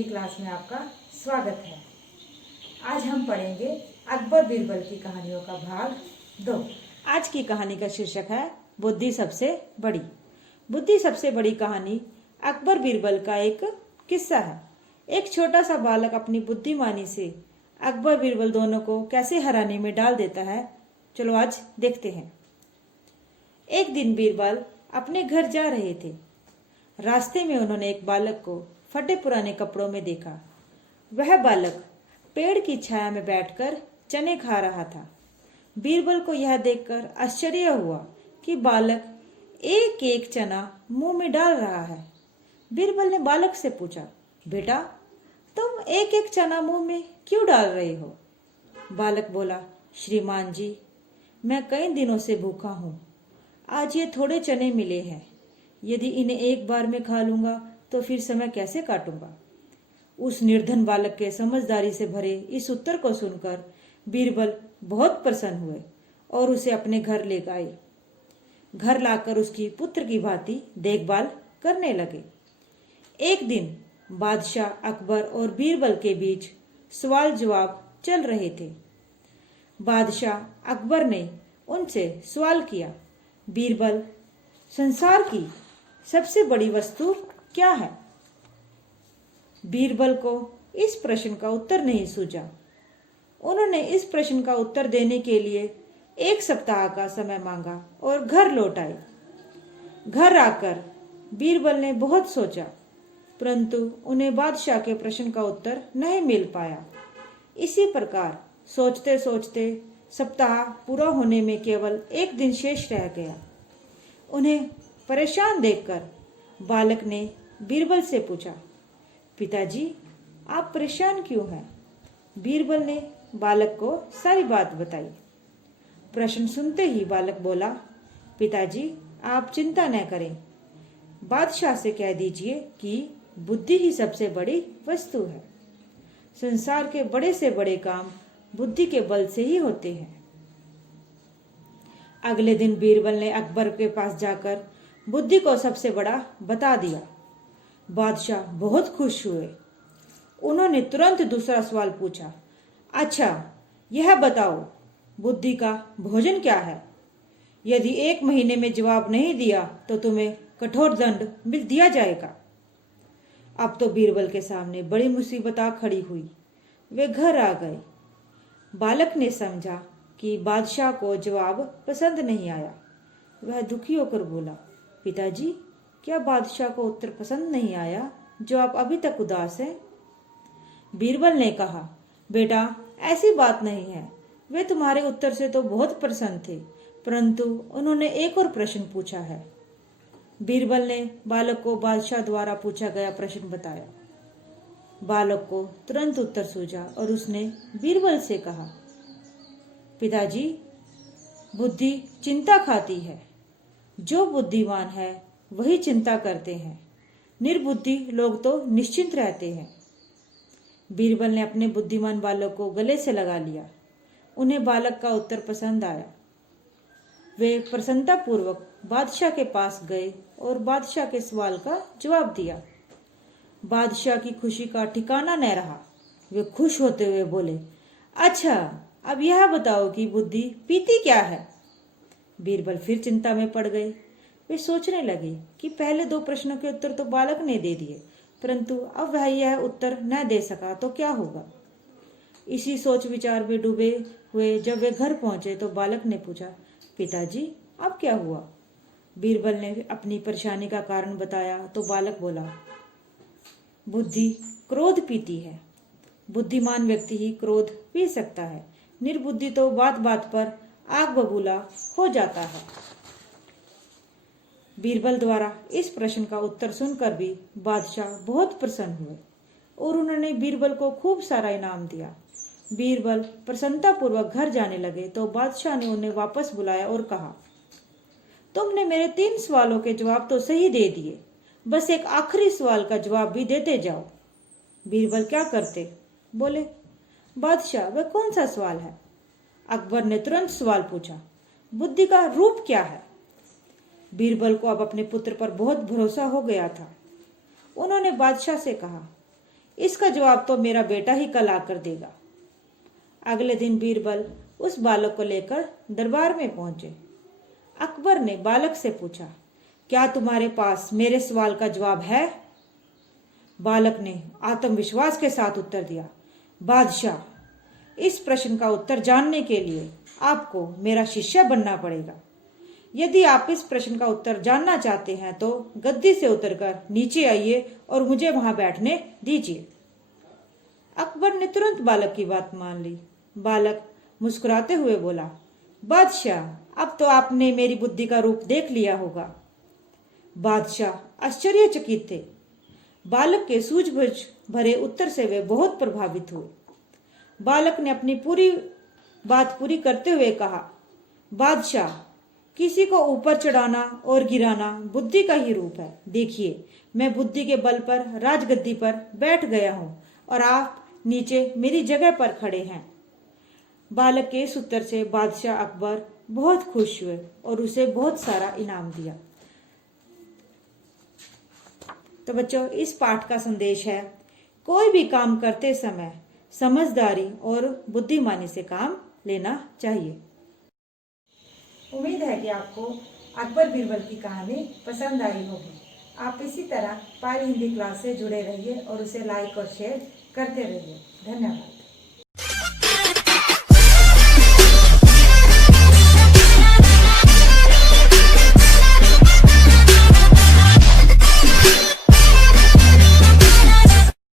Hindi class में आपका स्वागत है। आज हम पढ़ेंगे अकबर बीरबल की कहानियों का भाग 2। आज की कहानी का शीर्षक है बुद्धि सबसे बड़ी। बुद्धि सबसे बड़ी कहानी अकबर बीरबल का एक किस्सा है। एक छोटा सा बालक अपनी बुद्धिमानी से अकबर बीरबल दोनों को कैसे हैरानी में डाल देता है, चलो आज देखते हैं। एक दिन बीरबल अपने घर जा रहे थे। रास्ते में उन्होंने एक बालक को फटे पुराने कपड़ों में देखा। वह बालक पेड़ की छाया में बैठकर चने खा रहा था। बीरबल को यह देखकर आश्चर्य हुआ कि बालक एक एक चना मुंह में डाल रहा है। बीरबल ने बालक से पूछा, बेटा तुम एक एक चना मुंह में क्यों डाल रहे हो? बालक बोला, श्रीमान जी, मैं कई दिनों से भूखा हूँ। आज ये थोड़े चने मिले हैं। यदि इन्हें एक बार में खा लूंगा तो फिर समय कैसे काटूंगा? उस निर्धन बालक के समझदारी से भरे इस उत्तर को सुनकर बीरबल बहुत प्रसन्न हुए और उसे अपने घर ले गए। घर लाकर उसकी पुत्र की भांति देखभाल करने लगे। एक दिन बादशाह अकबर और बीरबल के बीच सवाल जवाब चल रहे थे। बादशाह अकबर ने उनसे सवाल किया, बीरबल, संसार की सबसे बड़ी वस्तु क्या है? बीरबल को इस प्रश्न का उत्तर नहीं सूझा। उन्होंने इस प्रश्न का उत्तर देने के लिए 1 सप्ताह का समय मांगा और घर लौट आए। घर आकर बीरबल ने बहुत सोचा, परंतु उन्हें बादशाह के प्रश्न का उत्तर नहीं मिल पाया। इसी प्रकार सोचते सोचते सप्ताह पूरा होने में केवल 1 दिन शेष रह गया। उन्हें परेशान देखकर बालक ने बीरबल से पूछा, पिताजी आप परेशान क्यों हैं? बीरबल ने बालक को सारी बात बताई। प्रश्न सुनते ही बालक बोला, पिताजी आप चिंता न करें। बादशाह से कह दीजिए कि बुद्धि ही सबसे बड़ी वस्तु है। संसार के बड़े से बड़े काम बुद्धि के बल से ही होते हैं। अगले दिन बीरबल ने अकबर के पास जाकर बुद्धि को सबसे बड़ा बता दिया। बादशाह बहुत खुश हुए। उन्होंने तुरंत दूसरा सवाल पूछा, अच्छा यह बताओ बुद्धि का भोजन क्या है? यदि 1 महीने में जवाब नहीं दिया तो तुम्हें कठोर दंड मिल दिया जाएगा। अब तो बीरबल के सामने बड़ी मुसीबत आ खड़ी हुई। वे घर आ गए। बालक ने समझा कि बादशाह को जवाब पसंद नहीं आया। वह दुखी होकर बोला, पिताजी क्या बादशाह को उत्तर पसंद नहीं आया जो आप अभी तक उदास हैं? बीरबल ने कहा, बेटा ऐसी बात नहीं है। वे तुम्हारे उत्तर से तो बहुत प्रसन्न थे, परंतु उन्होंने एक और प्रश्न पूछा है। बीरबल ने बालक को बादशाह द्वारा पूछा गया प्रश्न बताया। बालक को तुरंत उत्तर सूझा और उसने बीरबल से कहा, पिताजी बुद्धि चिंता खाती है। जो बुद्धिमान है वही चिंता करते हैं। निर्बुद्धि लोग तो निश्चिंत रहते हैं। बीरबल ने अपने बुद्धिमान बालक को गले से लगा लिया। उन्हें बालक का उत्तर पसंद आया। वे प्रसन्नतापूर्वक बादशाह के पास गए और बादशाह के सवाल का जवाब दिया। बादशाह की खुशी का ठिकाना न रहा। वे खुश होते हुए बोले, अच्छा अब यह बताओ कि बुद्धि पीती क्या है? बीरबल फिर चिंता में पड़ गए। वे सोचने लगे कि पहले 2 प्रश्नों के उत्तर तो बालक ने दे दिए, परंतु अब वह यह उत्तर न दे सका तो क्या होगा। इसी सोच विचार में डूबे हुए जब वे घर पहुंचे तो बालक ने पूछा, पिताजी अब क्या हुआ? बीरबल ने अपनी परेशानी का कारण बताया तो बालक बोला, बुद्धि क्रोध पीती है। बुद्धिमान व्यक्ति ही क्रोध पी सकता है। निर्बुद्धि तो बात बात पर आग बबूला हो जाता है। बीरबल द्वारा इस प्रश्न का उत्तर सुनकर भी बादशाह बहुत प्रसन्न हुए और उन्होंने बीरबल को खूब सारा इनाम दिया। बीरबल प्रसन्नतापूर्वक घर जाने लगे तो बादशाह ने उन्हें वापस बुलाया और कहा, तुमने मेरे 3 सवालों के जवाब तो सही दे दिए, बस एक आखिरी सवाल का जवाब भी देते जाओ। बीरबल क्या करते? बोले, बादशाह वह कौन सा सवाल है? अकबर ने तुरंत सवाल पूछा, बुद्धि का रूप क्या है? बीरबल को अब अपने पुत्र पर बहुत भरोसा हो गया था। उन्होंने बादशाह से कहा, इसका जवाब तो मेरा बेटा ही कल आकर देगा। अगले दिन बीरबल उस बालक को लेकर दरबार में पहुंचे। अकबर ने बालक से पूछा, क्या तुम्हारे पास मेरे सवाल का जवाब है? बालक ने आत्मविश्वास के साथ उत्तर दिया, बादशाह, इस प्रश्न का उत्तर जानने के लिए आपको मेरा शिष्य बनना पड़ेगा। यदि आप इस प्रश्न का उत्तर जानना चाहते हैं तो गद्दी से उतरकर नीचे आइए और मुझे वहां बैठने दीजिए। अकबर ने तुरंत बालक की बात मान ली। बालक मुस्कुराते हुए बोला, बादशाह, अब तो आपने मेरी बुद्धि का रूप देख लिया होगा। बादशाह आश्चर्यचकित थे। बालक के सूझबूझ भरे उत्तर से वे बहुत प्रभावित हुए। बालक ने अपनी बात पूरी करते हुए कहा, बादशाह, किसी को ऊपर चढ़ाना और गिराना बुद्धि का ही रूप है। देखिए, मैं बुद्धि के बल पर राजगद्दी पर बैठ गया हूं और आप नीचे मेरी जगह पर खड़े हैं। बालक के इस उत्तर से बादशाह अकबर बहुत खुश हुए और उसे बहुत सारा इनाम दिया। तो बच्चों, इस पाठ का संदेश है, कोई भी काम करते समय समझदारी और बुद्धिमानी से काम लेना चाहिए। उम्मीद है कि आपको अकबर बीरबल की कहानी पसंद आई होगी। आप इसी तरह पायल हिंदी क्लास से जुड़े रहिए और उसे लाइक और शेयर करते रहिए। धन्यवाद।